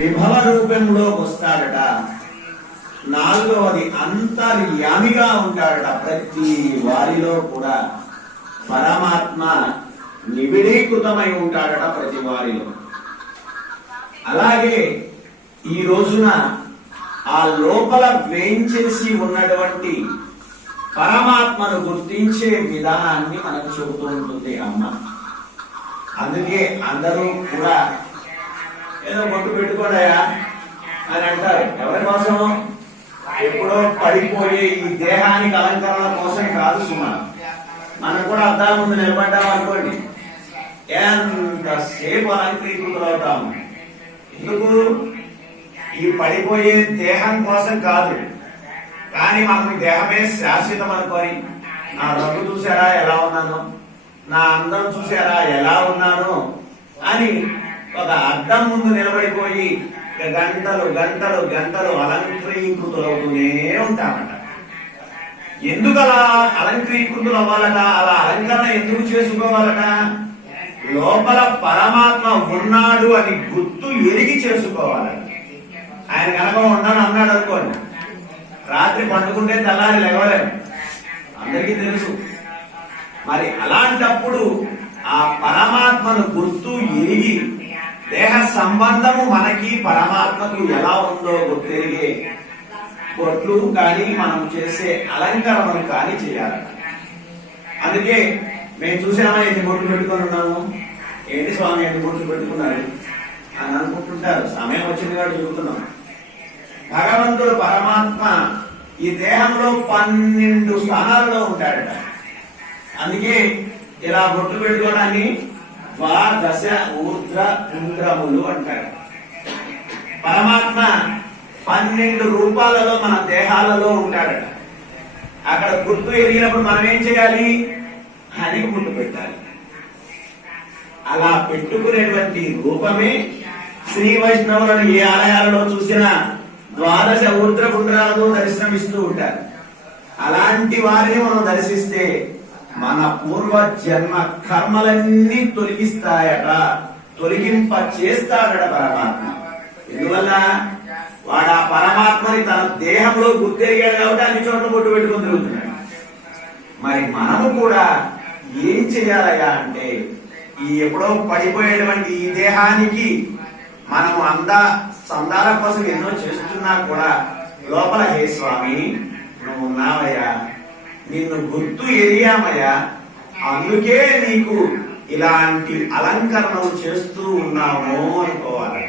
విభవ రూపంలోకి వస్తాడట. నాలుగవది అంతర్యామిగా ఉంటాడట. ప్రతి వారిలో కూడా పరమాత్మ నిబిడీకృతమై ఉంటాడట ప్రతి వారిలో. అలాగే ఈ రోజున ఆ లోపల వేంచేసి ఉన్నటువంటి పరమాత్మను గుర్తించే విధానాన్ని మనకు చెబుతూ ఉంటుంది అమ్మ. అందుకే అందరూ కూడా ఏదో బొట్టు పెట్టుకోడయా అని అంటారు. ఎవరి కోసం? ఎప్పుడో పడిపోయే ఈ దేహానికి అలంకరణ కోసం కాదు సుమా. మనం కూడా అద్దాల ముందు నిలబడ్డాం అనుకోండి, ఎంతసేపు అలంకరీకృతులు అవుతాము. ఎందుకు? ఈ పడిపోయే దేహం కోసం కాదు. కానీ మనకు దేహమే శాశ్వతం అనుకోని, నా రంగు చూసారా ఎలా ఉన్నాను, నా అందం చూసారా ఎలా ఉన్నాను అని ఒక అద్దం ముందు నిలబడిపోయి గంటలు గంటలు గంటలు అలంకరీకృతులవుతూనే ఉంటామట. ఎందుకు అలా అలంకరీకృతులు అవ్వాలట? అలా అలంకరణ ఎందుకు చేసుకోవాలట? లోపల పరమాత్మ ఉన్నాడు అని గుర్తు ఎరిగి చేసుకోవాలట. ఆయన కనుక ఉన్నాడు అన్నాడు అనుకోండి, రాత్రి పండుకుంటే తెల్లారి లేవలేము, అందరికీ తెలుసు. మరి అలాంటప్పుడు ఆ పరమాత్మను గుర్తు ఎరిగి దేహ సంబంధము మనకి పరమాత్మకు ఎలా ఉందో గుర్తెరిగే బొట్లు కానీ మనం చేసే అలంకరణను కానీ చేయాలట. అందుకే మేము చూసామని ఎన్ని బొట్లు పెట్టుకొని ఉన్నాము, ఏంటి స్వామి ఎన్ని బొట్లు పెట్టుకున్నారు అని అనుకుంటుంటారు. సమయం వచ్చింది కాబట్టి చెబుతున్నాం. భగవంతుడు పరమాత్మ ఈ దేహంలో 12 స్థానాల్లో ఉంటాడట. అందుకే ఇలా బొట్లు పెట్టుకోవడాన్ని ద్వాదశ ఊర్ధ్వ ఇంద్రములు అంటారు. పరమాత్మ 12 రూపాలలో మన దేహాలలో ఉంటాడట. అక్కడ గుర్తు ఎరిగినప్పుడు మనం ఏం చేయాలి? అని గుర్తు పెట్టాలి. అలా పెట్టుకునేటువంటి రూపమే శ్రీ వైష్ణవులను ఏ ఆలయాలలో చూసినా ద్వాదశ ఊర్ధ్వ గుండ్రాలతో దర్శనమిస్తూ ఉంటారు. అలాంటి వారిని మనం దర్శిస్తే మన పూర్వ జన్మ కర్మలన్నీ తొలగిస్తాయట, తొలగింప చేస్తాడట పరమాత్మ. ఎందువల్ల? వాడు ఆ పరమాత్మని తన దేహంలో గుర్తెరిగాడు కాబట్టి అన్ని చోట్ల బొట్టు పెట్టుకొని తిరుగుతున్నాడు. మరి మనము కూడా ఏం చేయాలయ్యా అంటే, ఈ ఎప్పుడో పడిపోయేటువంటి ఈ దేహానికి మనము సందాల కోసం ఎన్నో చేస్తున్నా కూడా లోపల హే స్వామి నువ్వు ఉన్నావయ్యా, నిన్ను గుర్తు ఎరిగామయ్యా, అందుకే నీకు ఇలాంటి అలంకరణలు చేస్తూ ఉన్నాము అనుకోవాలి.